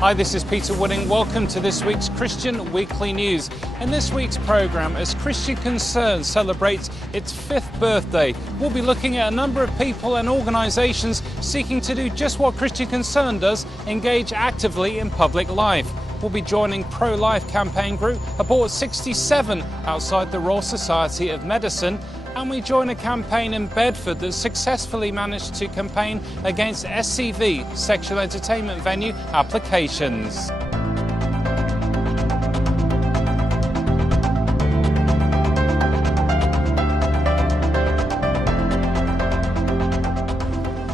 Hi, this is Peter Wooding. Welcome to this week's Christian Weekly News. In this week's programme, as Christian Concern celebrates its 5th birthday, we'll be looking at a number of people and organisations seeking to do just what Christian Concern does, engage actively in public life. We'll be joining pro-life campaign group Abort 67 outside the Royal Society of Medicine, and we join a campaign in Bedford that successfully managed to campaign against SCV, sexual entertainment venue, applications.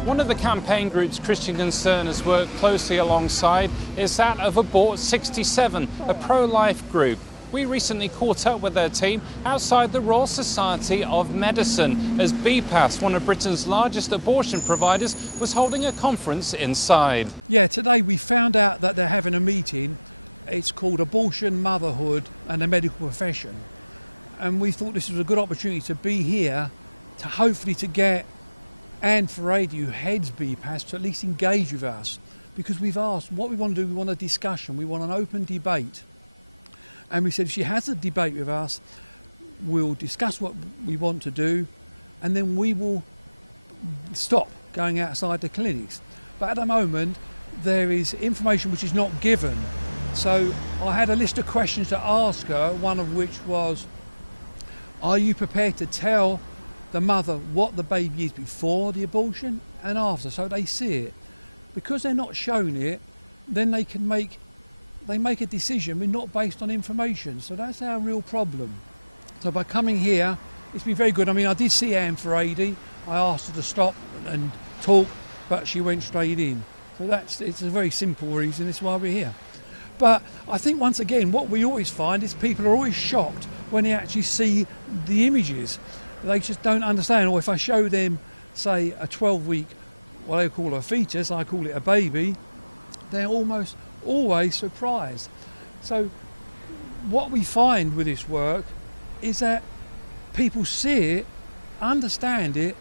One of the campaign groups Christian Concern has worked closely alongside is that of Abort 67, a pro-life group. We recently caught up with their team outside the Royal Society of Medicine as BPAS, one of Britain's largest abortion providers, was holding a conference inside. Yeah, today we found out that they're having a meeting. It's called Abortion, Motherhood and the Medical Profession. And we thought this was a good opportunity to be here to hopefully to get Anne Ferrady, who heads BPAS, to at least engage with us. Because we've asked, what we want to do, we want a discussion, we want an open debate. And we said if she has a debate with us, we'll discuss what we want to do, and then we will stop going outside the clinics. But at the moment, there is information which is not given. So I had a list of questions to ask her, one of which was, are you prepared to tell the mother what the baby is before the abortion and after, so they see it? Because they're not shown it, then they make a decision but not based on information. So that's our real problem. So by coming here, it's been very good. I mean, I did see Anne Ferrady. I asked her to stop and talk, but she went straight in. So it's a very simple reason. That's why we're here. But I think once again, what we always find is people are always shocked when they actually see the images. They just don't understand. Or if I show them, say, a 12-week, what they call a fetus, I call it a baby, they're almost always surprised. So what we find with this work is that people see it, understand it,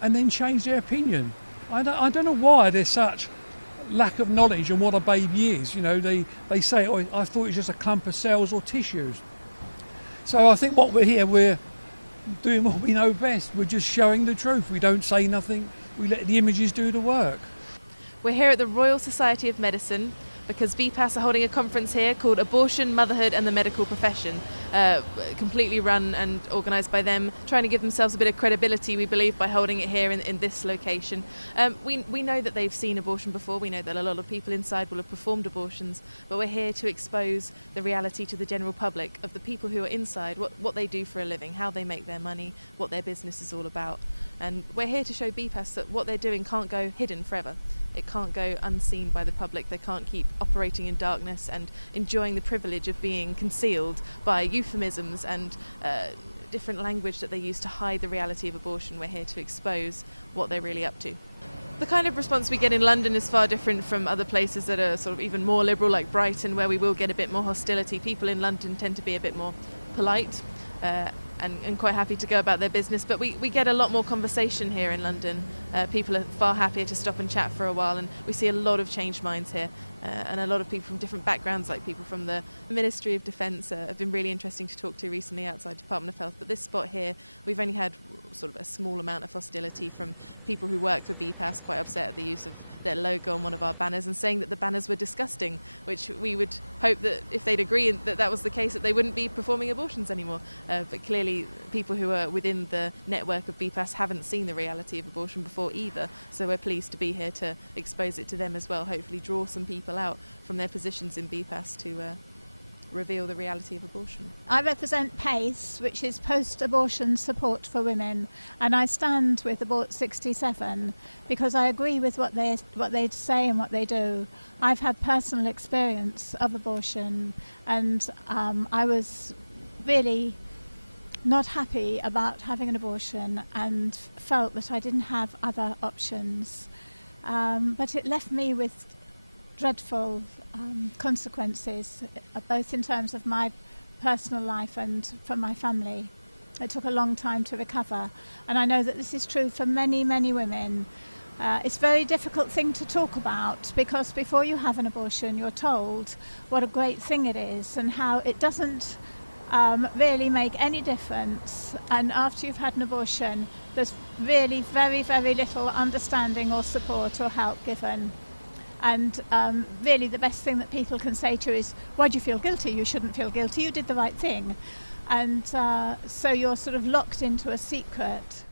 and then change their opinion. I don't know why there's such lack of knowledge on what a baby is. You know, they say, oh, I thought it was just a clump of cells or tissues. So I think what we're here, we're doing what we know best. We're just showing the truth. We don't say nothing. We let the images do the work. We're here at the Royal Society of Medicine because BPAS are holding a conference here called Abortion, Motherhood and the Medical Profession, completely run and organised by them, trying to give themselves a bit of credibility, we believe, by holding it here in this location. We know that they've seen abortion before, we know that a lot of people inside will have performed abortions, but we're here to expose the reality to the general public of the people who are inside, what they do for a living, how they make their money, what their business is all about. And we're here to show BPAS that what they're doing can't go hidden forever. It can't go unseen by the public. They can't keep operating in darkness and enjoying the privilege of being concealed by euphemisms and different language that they use to hide the reality of abortion. We're here to expose what they're really up to. The kind of response we get in London is far different from other places that are sort of even more liberal, like Brighton, where we will get a bit more hostility. People in London tend to be a bit more polite and quite happy to go about their business, but we get a lot more conversation here in London. People are far happier to stop and chat for a while, and we see a lot of changed minds here, and a lot of people from different backgrounds, like people from the Ministry of Defence have been really interesting to talk to recently outside Department of Health. But this spot here, we've only had sort of a small amount of hostility from people who work for BPAS, quite upset at the use of their logo on one of our banners and saying that the banners were disgusting, which we would hope that if they'd agree that that was the case, that they wouldn't be performing abortions anymore. But clearly people who are within the network of BPAS haven't seen the reality of abortion before either, so we're pleased to be here to expose it to them as well, hopefully draw some people out from their positions in BPAS to reveal the reality of abortion. I represent PACE, which is Post-Abortion Support for Women, and I stand with Abort 67 because I agree with what they say and what they do. I've had personal experience of abortion, and I was really not happy about having an abortion and felt that I didn't have other options. But it left me with dreadful consequences, both in terms of my personal life and for my family. It took a long time to recover, and I know that this is true for many, many women. It's a very difficult thing to talk about because before you have an abortion you're told what a great thing it is and how it doesn't really make any difference, and after you've had an abortion there's really very, very little understanding or support or help given. And really the best thing that people can say to you is, why do you feel guilty? You shouldn't feel guilty, you did the right thing. And so you're sort of locked into a secret.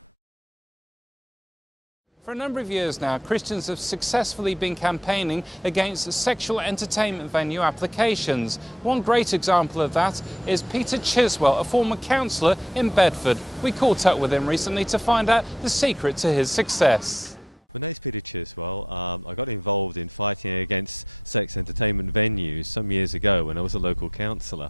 For a number of years now, Christians have successfully been campaigning against sexual entertainment venue applications. One great example of that is Peter Chiswell, a former councillor in Bedford. We caught up with him recently to find out the secret to his success. My name's Peter Chiswell. I got involved in fighting against sex entertainment venues some years ago when I was a local councillor.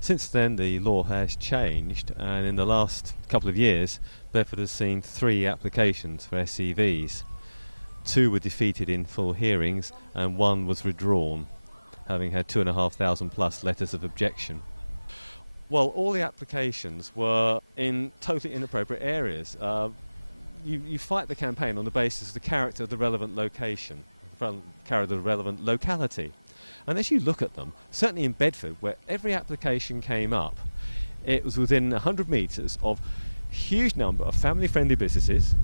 Since then the law has changed, and in the last couple of years Bedford has seen 3 applications for SEVs. 2 were defeated in full hearings and 1 was withdrawn, having had 2,500 plus letters of objection. Well, all the applications were in totally inappropriate areas. You fight the campaign on the basis of the character of the relevant location, the character of the relevant locality. And as you look at them, certainly in Bedford, where every application came up, it was within 100 metres of a huge number of family-friendly businesses,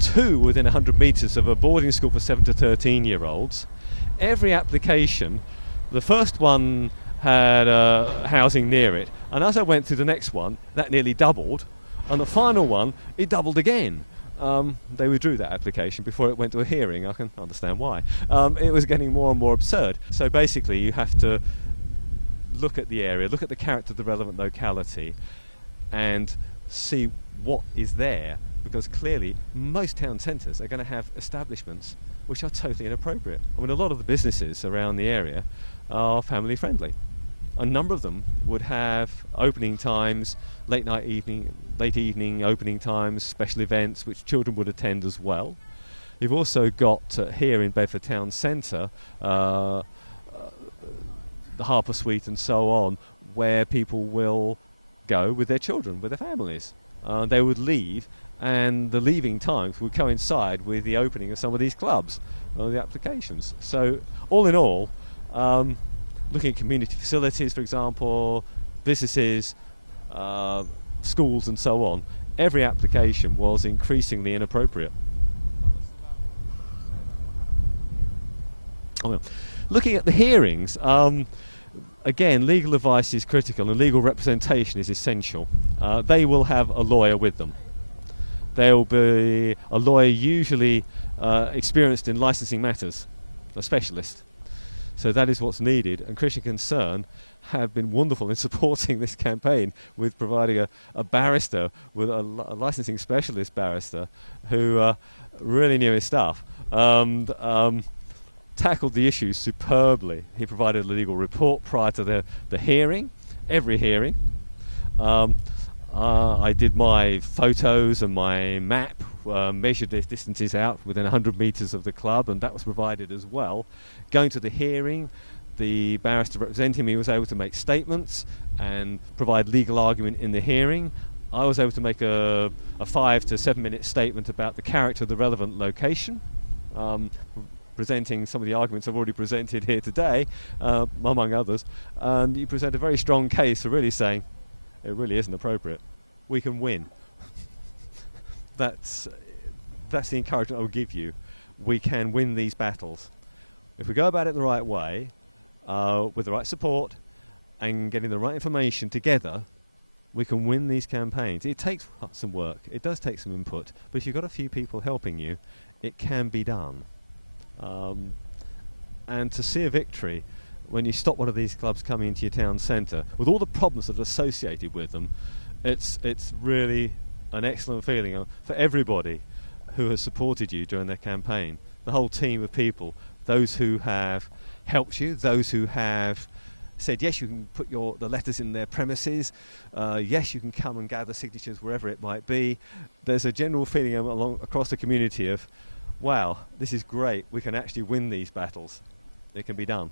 2 within 100 metres of a boarding school for 7 to 13-year-olds. Every application, the first one had housing near it, and as I went through the next one, that nearly doubled, and the final one, it doubled again. They withdrew that application before it went to a hearing. I can understand why. It was getting more and more absurd. So basically you have to look at the area, look at the character of the relevant locality and see what is there, because clearly most town centres are going to have establishments which are totally inappropriate. I mean, a lot of the businesses around the area are family friendly. A number of them would have opening times, late evening opening times, special events which children would attend as well. You've also got here in Bedford Town Centre the Harper Suite and so on, where people will go with their children, with their families. They would leave, and the leaving times would coincide with the opening of some of these clubs, the applications. So all in all, looking at community facilities, for example, businesses, schools and so on, every application was increasingly inappropriate. Looking at the hearings, again, legal advice is critical and legal representation is essential. They will have a lawyer with them. There will be a lawyer usually experienced in licensing matters, a specialist. So that is what's needed, and Christian Concern have been wonderful in supporting this campaign with providing a barrister, with a licensing specialist barrister who really knew his stuff, tackled the issues superbly. He provided a legal report prior to the hearing, every hearing. I did my photos and my map, measured the distances out within 100 metres of the club, and that was provided as well. Going to the hearing, the barrister representing me was able to make statements and provide legal argument in the hearing. I was able to make a 5 to 7 minute statement about the character of the relevant location, presenting some of the arguments I've already presented here today, among others, and you present a very strong case for really saying it really isn't appropriate. We can win. That's the encouragement I will give you. We can win these battles. If we go about it the right way, with the right support and getting the right information together, we can win these campaigns. It takes some work, it does take some input, but if you've got a few people helping you, it can be done. And to see a victory when you stop one of these clubs coming into your town centre, with all the problems that are associated with them, it's really an excellent feeling for everybody who has supported you during their campaign. The whole team of people, those who have helped you, those who have said yes, you can put the letters in their premises, yes, you can come and gather signatures wherever it might be. There's a general feeling across the community of, wow, this is great, we can actually win these battles. It can be done.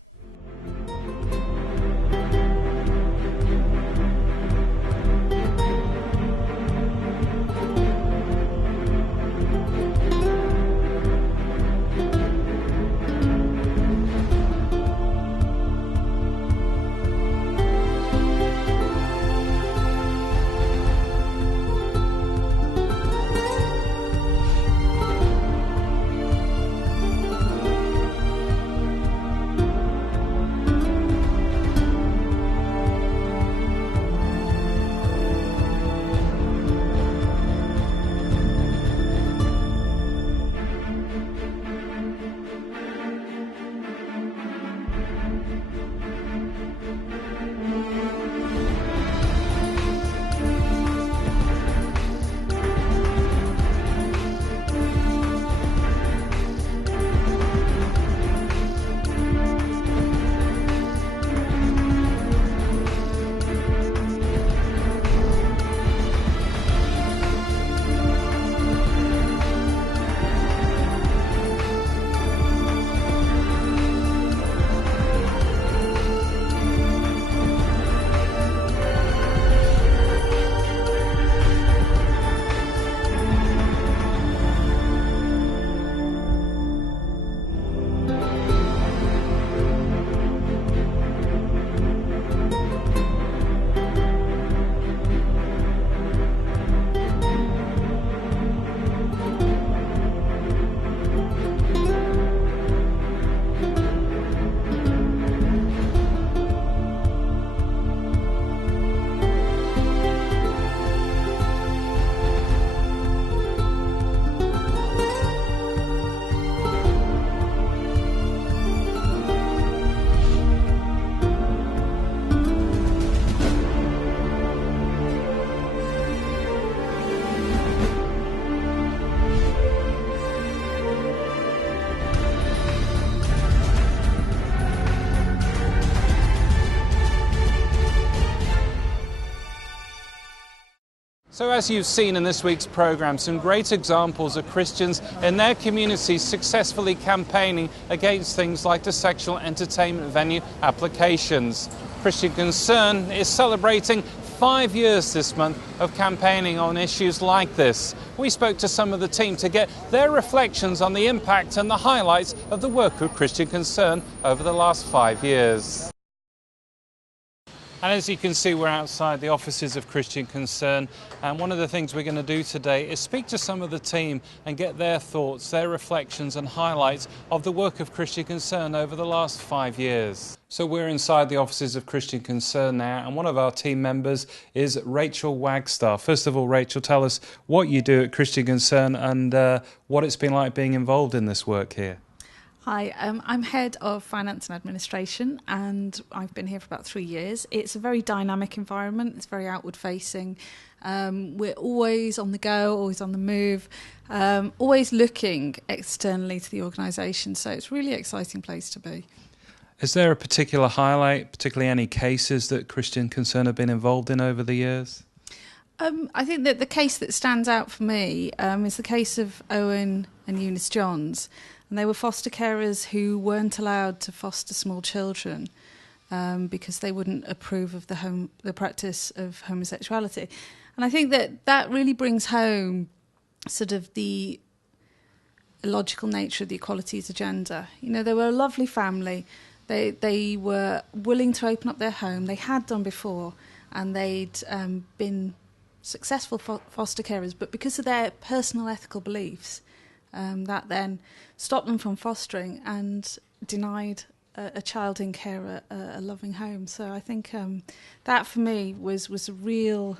So as you've seen in this week's programme, some great examples of Christians in their communities successfully campaigning against things like the sexual entertainment venue applications. Christian Concern is celebrating 5 years this month of campaigning on issues like this. We spoke to some of the team to get their reflections on the impact and the highlights of the work of Christian Concern over the last 5 years. And as you can see, we're outside the offices of Christian Concern, and one of the things we're going to do today is speak to some of the team and get their thoughts, their reflections and highlights of the work of Christian Concern over the last 5 years. So we're inside the offices of Christian Concern now, and one of our team members is Rachel Wagstaff. First of all, Rachel, tell us what you do at Christian Concern and what it's been like being involved in this work here. Hi, I'm Head of Finance and Administration, and I've been here for about 3 years. It's a very dynamic environment. It's very outward facing. We're always on the go, always on the move, always looking externally to the organisation. So it's a really exciting place to be. Is there a particular highlight, particularly any cases that Christian Concern have been involved in over the years? I think that the case that stands out for me is the case of Owen and Eunice Johns. And they were foster carers who weren't allowed to foster small children because they wouldn't approve of the practice of homosexuality. And I think that really brings home sort of the illogical nature of the equalities agenda. You know, they were a lovely family. They were willing to open up their home. They had done before, and they'd been successful foster carers. But because of their personal ethical beliefs, that then stopped them from fostering and denied a child in care a loving home. So I think that for me was a really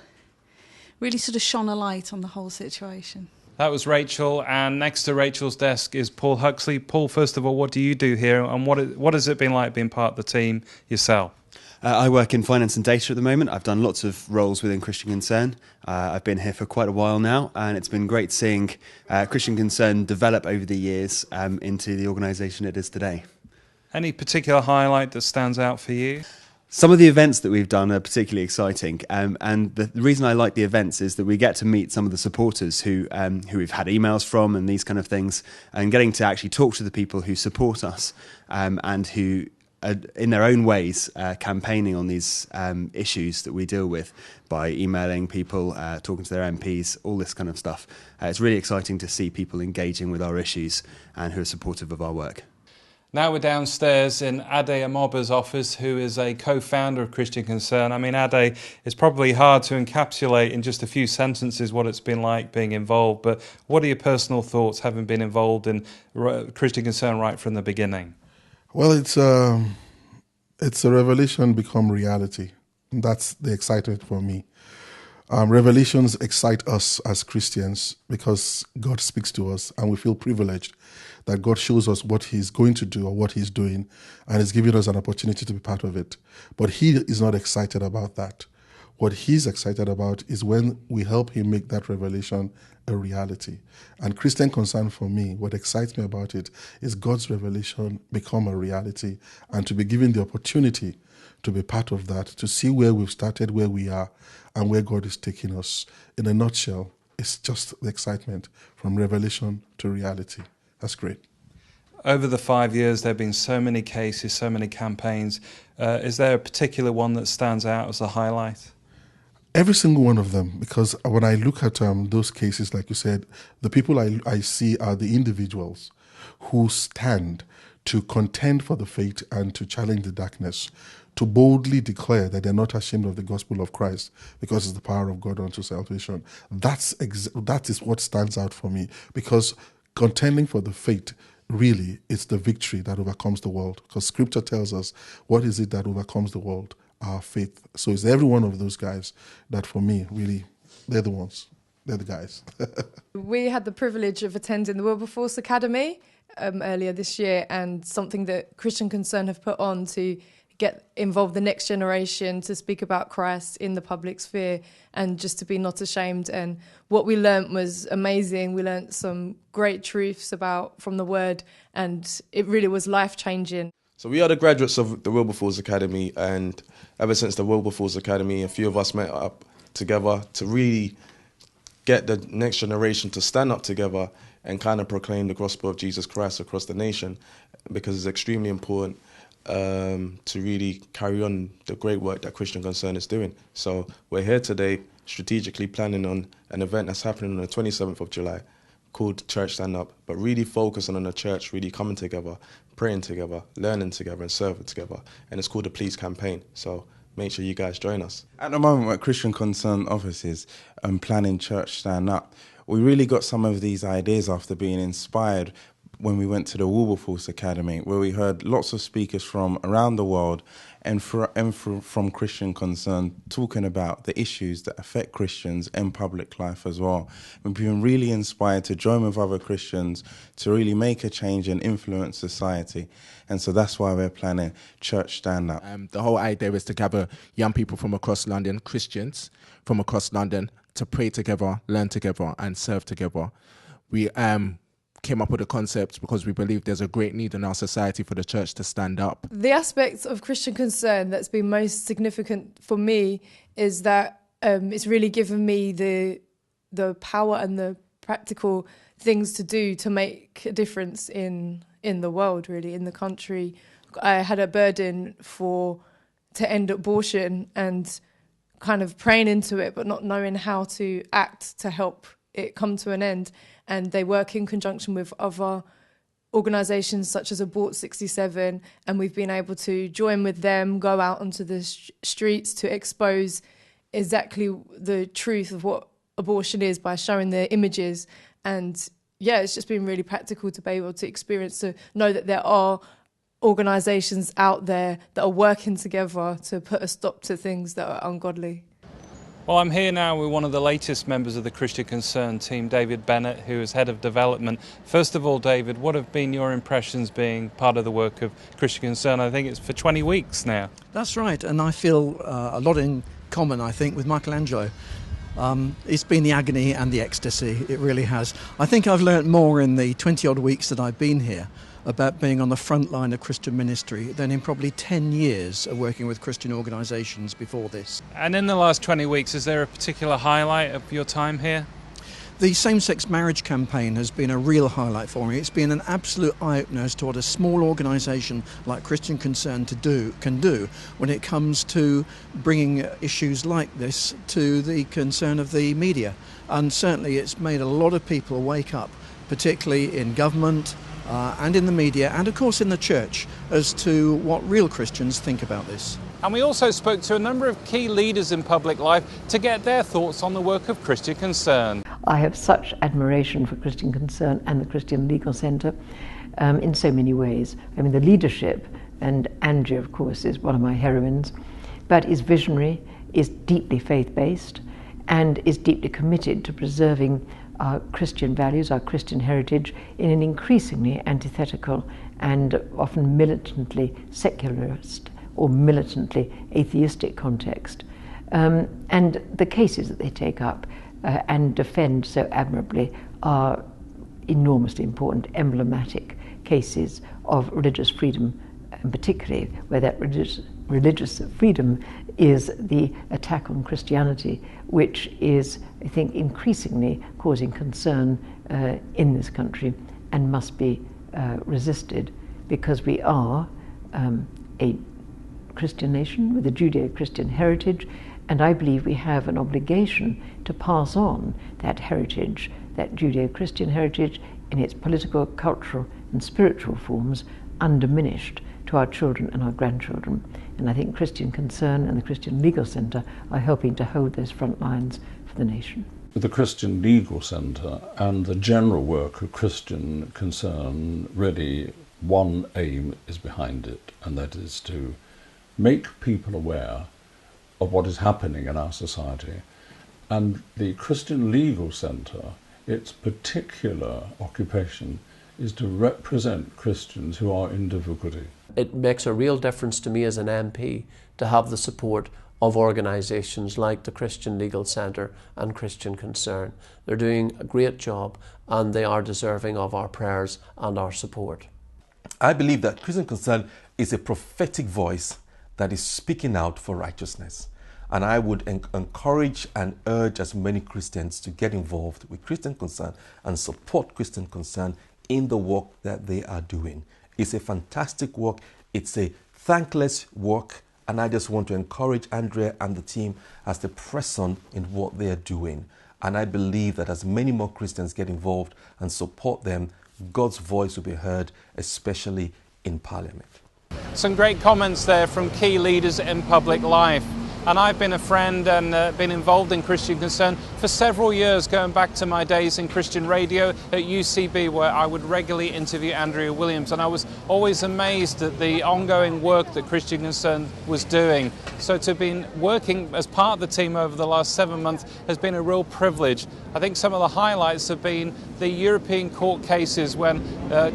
sort of shone a light on the whole situation. That was Rachel, and next to Rachel's desk is Paul Huxley. Paul, first of all, what do you do here, and what has it been like being part of the team yourself? I work in finance and data at the moment. I've done lots of roles within Christian Concern. I've been here for quite a while now, and it's been great seeing Christian Concern develop over the years into the organisation it is today. Any particular highlight that stands out for you? Some of the events that we've done are particularly exciting, and the reason I like the events is that we get to meet some of the supporters who we've had emails from and these kind of things, and getting to actually talk to the people who support us and who in their own ways, campaigning on these issues that we deal with by emailing people, talking to their MPs, all this kind of stuff. It's really exciting to see people engaging with our issues and who are supportive of our work. Now we're downstairs in Ade Amoba's office, who is a co-founder of Christian Concern. I mean, Ade, it's probably hard to encapsulate in just a few sentences what it's been like being involved, but what are your personal thoughts having been involved in Christian Concern right from the beginning? Well, it's a revelation become reality. That's the excitement for me. Revelations excite us as Christians because God speaks to us and we feel privileged that God shows us what he's going to do or what he's doing and is giving us an opportunity to be part of it. But he is not excited about that. What he's excited about is when we help him make that revelation a reality. And Christian Concern for me, what excites me about it is God's revelation become a reality and to be given the opportunity to be part of that, to see where we've started, where we are, and where God is taking us. In a nutshell, it's just the excitement from revelation to reality. That's great. Over the 5 years, there have been so many cases, so many campaigns. Is there a particular one that stands out as a highlight? Every single one of them, because when I look at those cases, like you said, the people I see are the individuals who stand to contend for the faith and to challenge the darkness, to boldly declare that they're not ashamed of the gospel of Christ because it's the power of God unto salvation. That is what stands out for me, because contending for the faith, really, it's the victory that overcomes the world, because Scripture tells us, what is it that overcomes the world? Our faith. So it's every one of those guys that for me, really, they're the ones. They're the guys. We had the privilege of attending the Wilberforce Academy earlier this year, and something that Christian Concern have put on to get involved the next generation to speak about Christ in the public sphere and just to be not ashamed. And what we learnt was amazing. We learnt some great truths from the Word, and it really was life-changing. So we are the graduates of the Wilberforce Academy, and ever since the Wilberforce Academy, a few of us met up together to really get the next generation to stand up together and kind of proclaim the gospel of Jesus Christ across the nation, because it's extremely important to really carry on the great work that Christian Concern is doing. So we're here today strategically planning on an event that's happening on the 27th of July called Church Stand Up, but really focusing on the church really coming together, praying together, learning together and serving together. And it's called the Please campaign. So make sure you guys join us. At the moment, at Christian Concern offices and planning Church Stand Up, we really got some of these ideas after being inspired when we went to the Wilberforce Academy, where we heard lots of speakers from around the world and from Christian Concern talking about the issues that affect Christians in public life as well. We've been really inspired to join with other Christians to really make a change and influence society. And so that's why we're planning Church Stand Up. The whole idea is to gather young people from across London, Christians from across London, to pray together, learn together and serve together. We came up with a concept because we believe there's a great need in our society for the church to stand up. The aspect of Christian Concern that's been most significant for me is that it's really given me the power and the practical things to do to make a difference in the world, really, in the country. I had a burden to end abortion and kind of praying into it, but not knowing how to act to help it come to an end. And they work in conjunction with other organisations such as Abort 67, and we've been able to join with them, go out onto the streets to expose exactly the truth of what abortion is by showing the images. And yeah, it's just been really practical to be able to experience, to know that there are organisations out there that are working together to put a stop to things that are ungodly. Well, I'm here now with one of the latest members of the Christian Concern team, David Bennett, who is Head of Development. First of all, David, what have been your impressions being part of the work of Christian Concern? I think it's for 20 weeks now. That's right, and I feel a lot in common, I think, with Michelangelo. It's been the agony and the ecstasy, it really has. I think I've learnt more in the 20-odd weeks that I've been here about being on the front line of Christian ministry than in probably 10 years of working with Christian organisations before this. And in the last 20 weeks, is there a particular highlight of your time here? The same-sex marriage campaign has been a real highlight for me. It's been an absolute eye-opener as to what a small organisation like Christian Concern can do when it comes to bringing issues like this to the concern of the media. And certainly it's made a lot of people wake up, particularly in government, and in the media, and of course in the church, as to what real Christians think about this. And we also spoke to a number of key leaders in public life to get their thoughts on the work of Christian Concern. I have such admiration for Christian Concern and the Christian Legal Centre in so many ways. I mean, the leadership, and Angie, of course, is one of my heroines, but is visionary, is deeply faith-based, and is deeply committed to preserving our Christian values, our Christian heritage, in an increasingly antithetical and often militantly secularist or militantly atheistic context. And the cases that they take up and defend so admirably are enormously important, emblematic cases of religious freedom, and particularly where that religious freedom is the attack on Christianity, which is, I think, increasingly causing concern in this country and must be resisted, because we are a Christian nation with a Judeo-Christian heritage, and I believe we have an obligation to pass on that heritage, that Judeo-Christian heritage, in its political, cultural and spiritual forms, undiminished, to our children and our grandchildren. And I think Christian Concern and the Christian Legal Centre are helping to hold those front lines for the nation. The Christian Legal Centre and the general work of Christian Concern, really one aim is behind it, and that is to make people aware of what is happening in our society. And the Christian Legal Centre, its particular occupation is to represent Christians who are in difficulty. It makes a real difference to me as an MP to have the support of organisations like the Christian Legal Centre and Christian Concern. They're doing a great job and they are deserving of our prayers and our support. I believe that Christian Concern is a prophetic voice that is speaking out for righteousness. And I would encourage and urge as many Christians to get involved with Christian Concern and support Christian Concern in the work that they are doing. It's a fantastic work. It's a thankless work. And I just want to encourage Andrea and the team as they press on in what they are doing. And I believe that as many more Christians get involved and support them, God's voice will be heard, especially in Parliament. Some great comments there from key leaders in public life. And I've been a friend and been involved in Christian Concern for several years, going back to my days in Christian radio at UCB, where I would regularly interview Andrea Williams. And I was always amazed at the ongoing work that Christian Concern was doing. So to have been working as part of the team over the last 7 months has been a real privilege. I think some of the highlights have been the European court cases when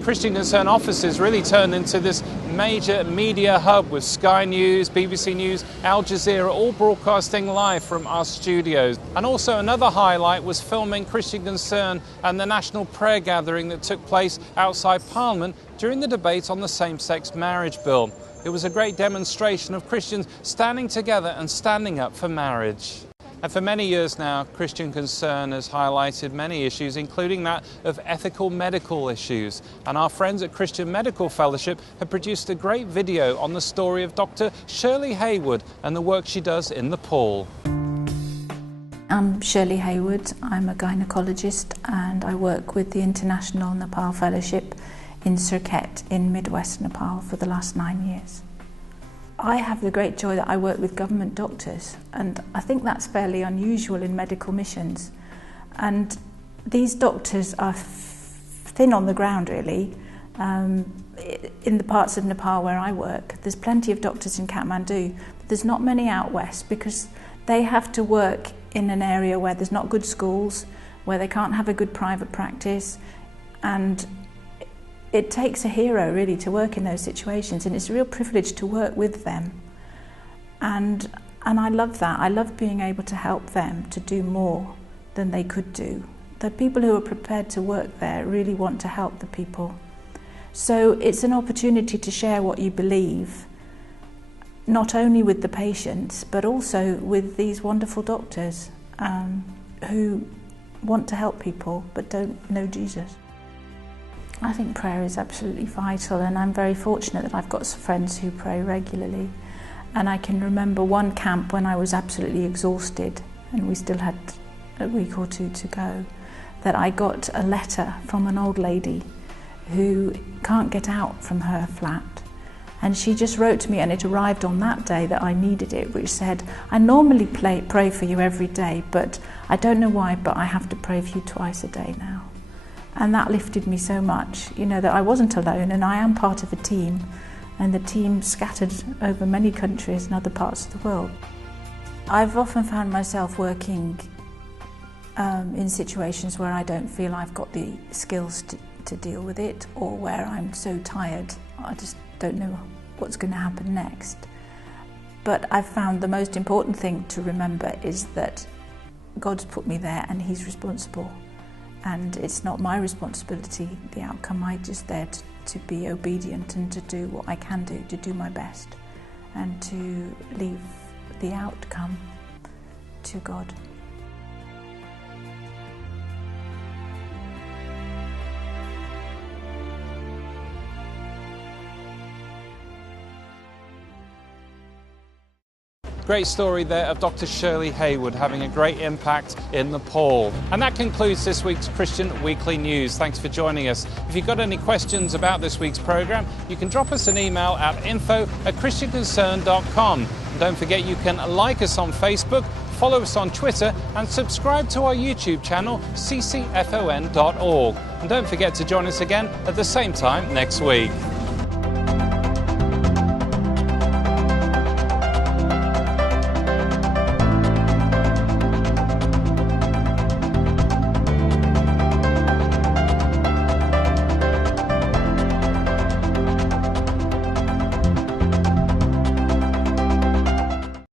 Christian Concern offices really turned into this major media hub with Sky News, BBC News, Al Jazeera, all broadcasting live from our studios. And also another highlight was filming Christian Concern and the national prayer gathering that took place outside Parliament during the debate on the same-sex marriage bill. It was a great demonstration of Christians standing together and standing up for marriage. And for many years now, Christian Concern has highlighted many issues, including that of ethical medical issues. And our friends at Christian Medical Fellowship have produced a great video on the story of Dr. Shirley Haywood and the work she does in Nepal. I'm Shirley Haywood. I'm a gynecologist and I work with the International Nepal Fellowship in Surkhet in Midwest Nepal for the last 9 years. I have the great joy that I work with government doctors, and I think that's fairly unusual in medical missions. And these doctors are thin on the ground, really. In the parts of Nepal where I work, there's plenty of doctors in Kathmandu, but there's not many out west because they have to work in an area where there's not good schools, where they can't have a good private practice, and it takes a hero really to work in those situations, and it's a real privilege to work with them. And I love that. I love being able to help them to do more than they could do. The people who are prepared to work there really want to help the people. So it's an opportunity to share what you believe, not only with the patients, but also with these wonderful doctors who want to help people but don't know Jesus. I think prayer is absolutely vital, and I'm very fortunate that I've got some friends who pray regularly. And I can remember one camp when I was absolutely exhausted and we still had a week or two to go, that I got a letter from an old lady who can't get out from her flat. And she just wrote to me, and it arrived on that day that I needed it, which said, I normally pray for you every day, but I don't know why, but I have to pray for you twice a day now. And that lifted me so much, you know, that I wasn't alone, and I am part of a team, and the team scattered over many countries and other parts of the world. I've often found myself working in situations where I don't feel I've got the skills to deal with it, or where I'm so tired, I just don't know what's going to happen next. But I've found the most important thing to remember is that God's put me there and He's responsible. And it's not my responsibility, the outcome. I'm just there to be obedient and to do what I can do, to do my best, and to leave the outcome to God. Great story there of Dr. Shirley Haywood having a great impact in Nepal. And that concludes this week's Christian Weekly News. Thanks for joining us. If you've got any questions about this week's programme, you can drop us an email at info@christianconcern.com. And don't forget you can like us on Facebook, follow us on Twitter, and subscribe to our YouTube channel, ccfon.org. And don't forget to join us again at the same time next week.